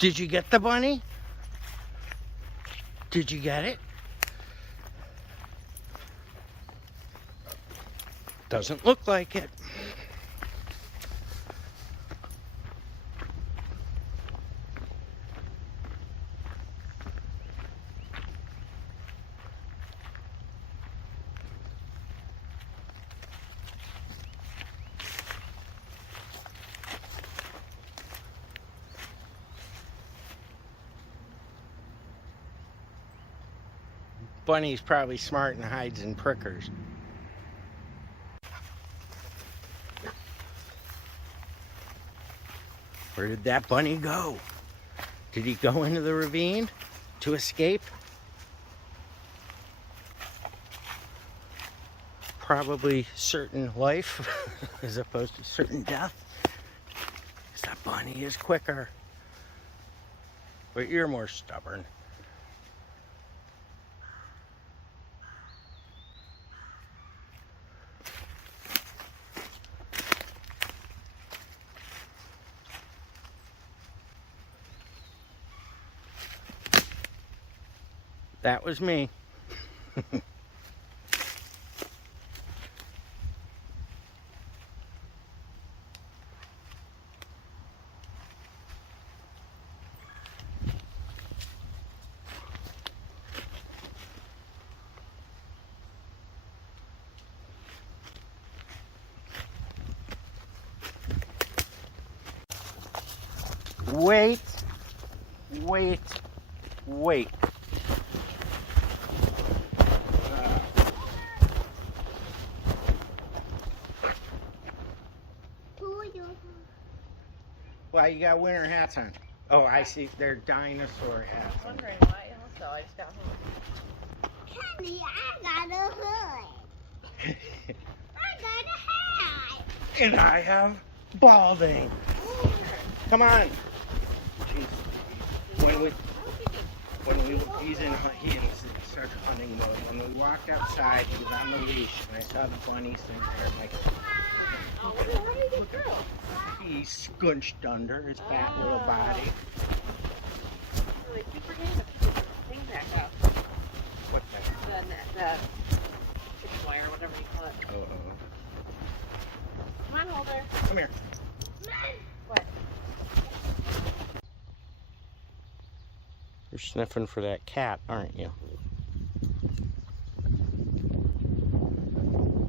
Did you get the bunny? Did you get it? Doesn't look like it. Bunny's probably smart and hides in prickers. Where did that bunny go? Did he go into the ravine to escape? Probably certain life as opposed to certain death. Because that bunny is quicker. But you're more stubborn. That was me. Wait, wait, wait. Why you got winter hats on? Oh, I see. They're dinosaur hats. I was wondering why also. I just got home. Candy, I got a hood. I got a hat. And I have balding. Come on. Jeez. He's in starts hunting mode. When we walked outside, he was on the leash, and I saw the bunny sitting there. I'm like, Oh, where did he go? he's scunched under his fat little body. Really, keep forgetting to put the thing back up. What the? The chicken wire, whatever you call it. Oh. Come on, Holder. Come here. What? You're sniffing for that cat, aren't you?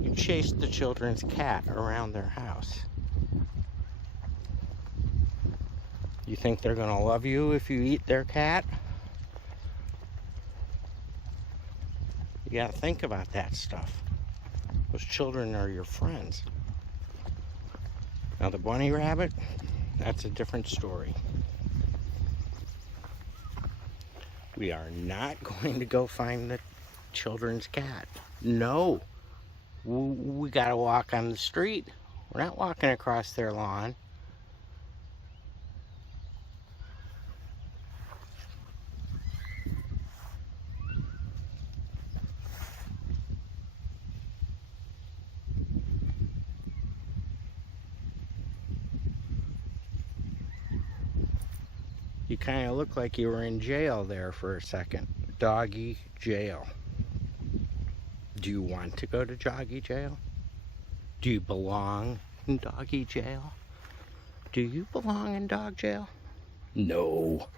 You chased the children's cat around their house. You think they're gonna love you if you eat their cat? You gotta think about that stuff. Those children are your friends. Now the bunny rabbit, that's a different story. We are not going to go find the children's cat. No. We gotta walk on the street. We're not walking across their lawn. You kind of look like you were in jail there for a second. Doggy jail. Do you want to go to doggy jail? Do you belong in doggy jail? Do you belong in dog jail? No.